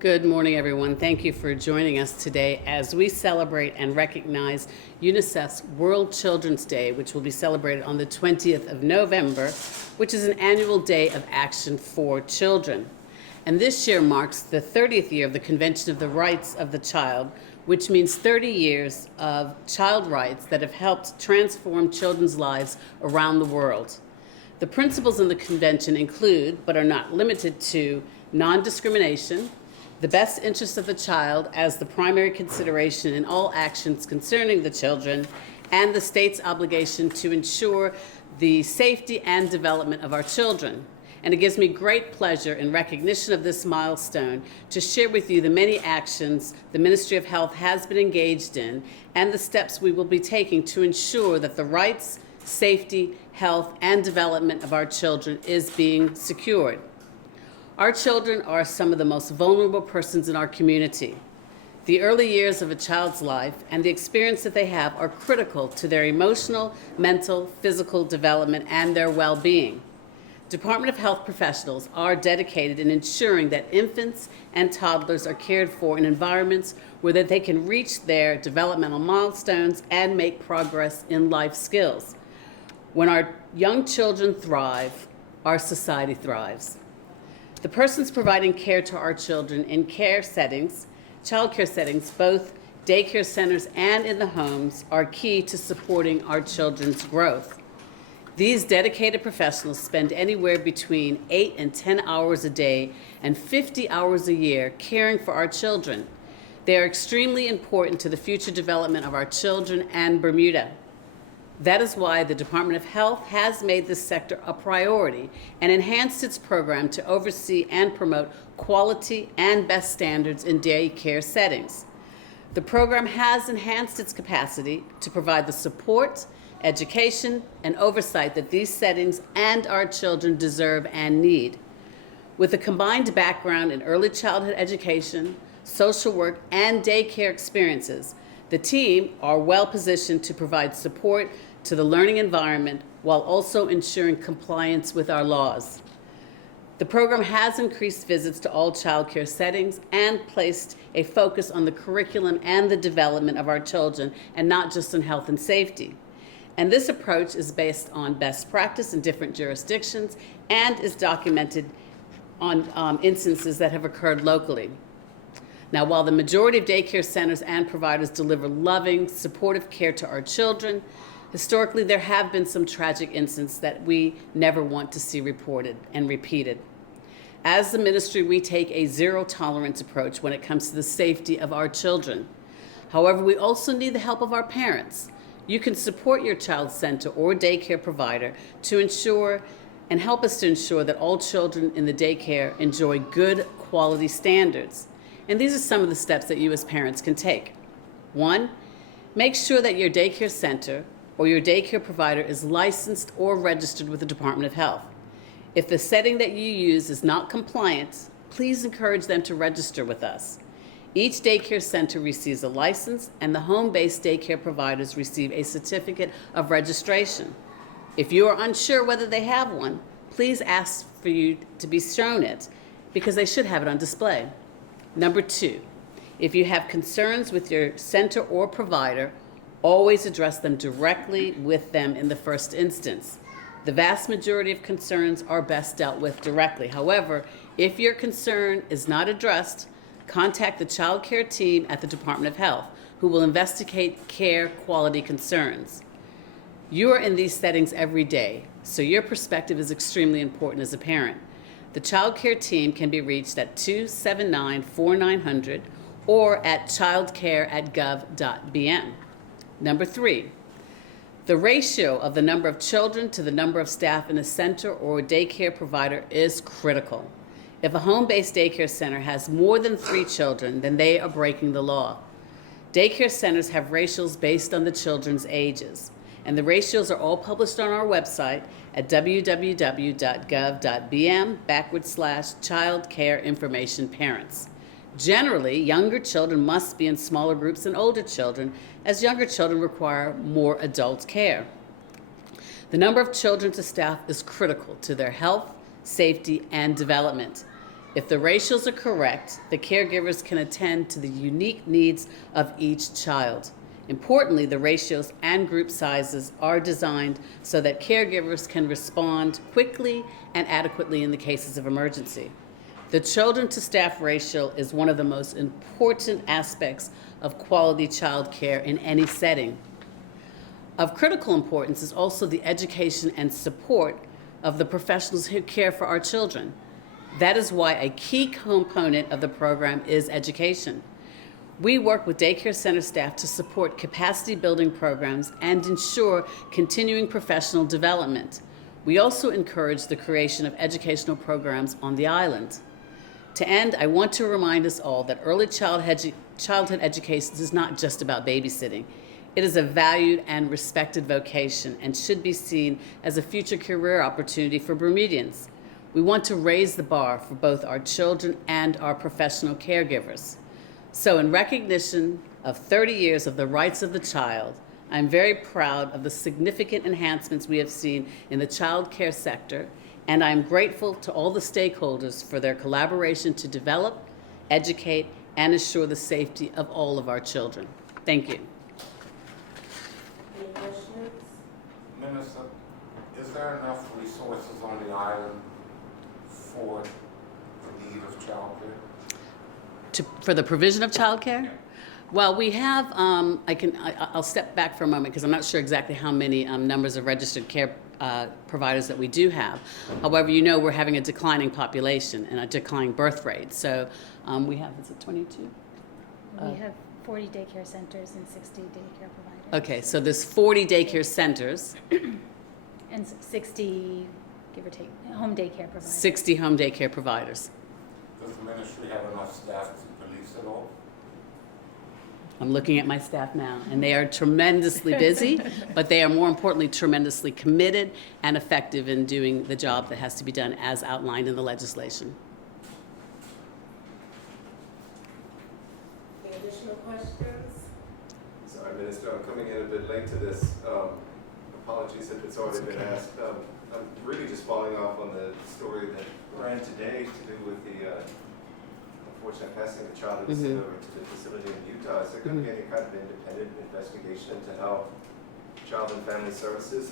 Good morning, everyone. Thank you for joining us today as we celebrate and recognize UNICEF's World Children's Day, which will be celebrated on the 20th of November, which is an annual day of action for children. And this year marks the 30th year of the Convention of the Rights of the Child, which means 30 years of child rights that have helped transform children's lives around the world. The principles in the convention include, but are not limited to, non-discrimination, the best interest of the child as the primary consideration in all actions concerning the children, and the state's obligation to ensure the safety and development of our children. And it gives me great pleasure in recognition of this milestone to share with you the many actions the Ministry of Health has been engaged in and the steps we will be taking to ensure that the rights, safety, health, and development of our children is being secured. Our children are some of the most vulnerable persons in our community. The early years of a child's life and the experience that they have are critical to their emotional, mental, physical development and their well-being. Department of Health professionals are dedicated in ensuring that infants and toddlers are cared for in environments where that they can reach their developmental milestones and make progress in life skills. When our young children thrive, our society thrives. The persons providing care to our children in care settings, child care settings, both daycare centers and in the homes, are key to supporting our children's growth. These dedicated professionals spend anywhere between 8 and 10 hours a day and 50 hours a year caring for our children. They are extremely important to the future development of our children and Bermuda. That is why the Department of Health has made this sector a priority and enhanced its program to oversee and promote quality and best standards in daycare settings. The program has enhanced its capacity to provide the support, education, and oversight that these settings and our children deserve and need. With a combined background in early childhood education, social work, and daycare experiences, the team are well positioned to provide support to the learning environment while also ensuring compliance with our laws. The program has increased visits to all child care settings and placed a focus on the curriculum and the development of our children and not just on health and safety. And this approach is based on best practice in different jurisdictions and is documented on instances that have occurred locally. Now, while the majority of daycare centers and providers deliver loving, supportive care to our children, historically there have been some tragic incidents that we never want to see reported and repeated. As the ministry, we take a zero-tolerance approach when it comes to the safety of our children. However, we also need the help of our parents. You can support your child center or daycare provider to ensure and help us to ensure that all children in the daycare enjoy good quality standards. And these are some of the steps that you as parents can take. 1, make sure that your daycare center or your daycare provider is licensed or registered with the Department of Health. If the setting that you use is not compliant, please encourage them to register with us. Each daycare center receives a license, and the home-based daycare providers receive a certificate of registration. If you are unsure whether they have one, please ask for you to be shown it, because they should have it on display. Number 2, if you have concerns with your center or provider, always address them directly with them in the first instance. The vast majority of concerns are best dealt with directly. However, if your concern is not addressed, contact the child care team at the Department of Health, who will investigate care quality concerns. You are in these settings every day, so your perspective is extremely important as a parent. The child care team can be reached at 279-4900 or at childcare@gov.bm. Number 3, the ratio of the number of children to the number of staff in a center or daycare provider is critical. If a home-based daycare center has more than 3 children, then they are breaking the law. Daycare centers have ratios based on the children's ages, and the ratios are all published on our website at www.gov.bm/childcareinformationparents. Generally, younger children must be in smaller groups than older children, as younger children require more adult care. The number of children to staff is critical to their health, safety, and development. If the ratios are correct, the caregivers can attend to the unique needs of each child. Importantly, the ratios and group sizes are designed so that caregivers can respond quickly and adequately in the cases of emergency. The children to staff ratio is one of the most important aspects of quality child care in any setting. Of critical importance is also the education and support of the professionals who care for our children. That is why a key component of the program is education. We work with daycare center staff to support capacity building programs and ensure continuing professional development. We also encourage the creation of educational programs on the island. To end, I want to remind us all that early childhood education is not just about babysitting. It is a valued and respected vocation and should be seen as a future career opportunity for Bermudians. We want to raise the bar for both our children and our professional caregivers. So in recognition of 30 years of the rights of the child, I'm very proud of the significant enhancements we have seen in the child care sector, and I'm grateful to all the stakeholders for their collaboration to develop, educate, and assure the safety of all of our children. Thank you. Any questions? Minister, is there enough resources on the island for the need of childcare? For the provision of childcare? Well, we have, I'll step back for a moment because I'm not sure exactly how many numbers of registered care providers that we do have. However, you know we're having a declining population and a declining birth rate. So we have, is it 22? We have 40 daycare centers and 60 daycare providers. Okay, so there's 40 daycare centers, And 60, give or take, home daycare providers. 60 home daycare providers. Does the ministry have enough staff to police it all? I'm looking at my staff now, and they are tremendously busy, but they are more importantly tremendously committed and effective in doing the job that has to be done as outlined in the legislation. Any additional questions? Sorry, Minister, I'm coming in a bit late to this. Apologies if it's already been asked. I'm really just following off on the story that ran today to do with the unfortunate passing of the child who was sent over to the facility in Utah. Is there going to be any kind of independent investigation into how Child and Family Services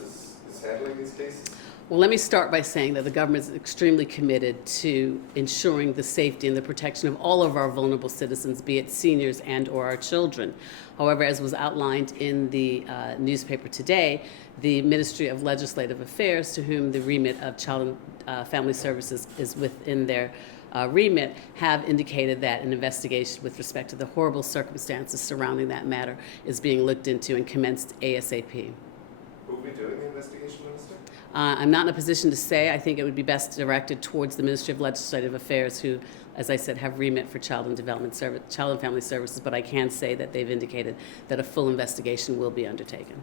is handling these cases? Well, let me start by saying that the government is extremely committed to ensuring the safety and the protection of all of our vulnerable citizens, be it seniors and or our children. However, as was outlined in the newspaper today, the Ministry of Legislative Affairs, to whom the remit of Child and Family Services is within their remit, have indicated that an investigation with respect to the horrible circumstances surrounding that matter is being looked into and commenced ASAP. Who will be doing the investigation, Minister? I'm not in a position to say. I think it would be best directed towards the Ministry of Legislative Affairs, who, as I said, have remit for Child and Family Services, but I can say that they've indicated that a full investigation will be undertaken.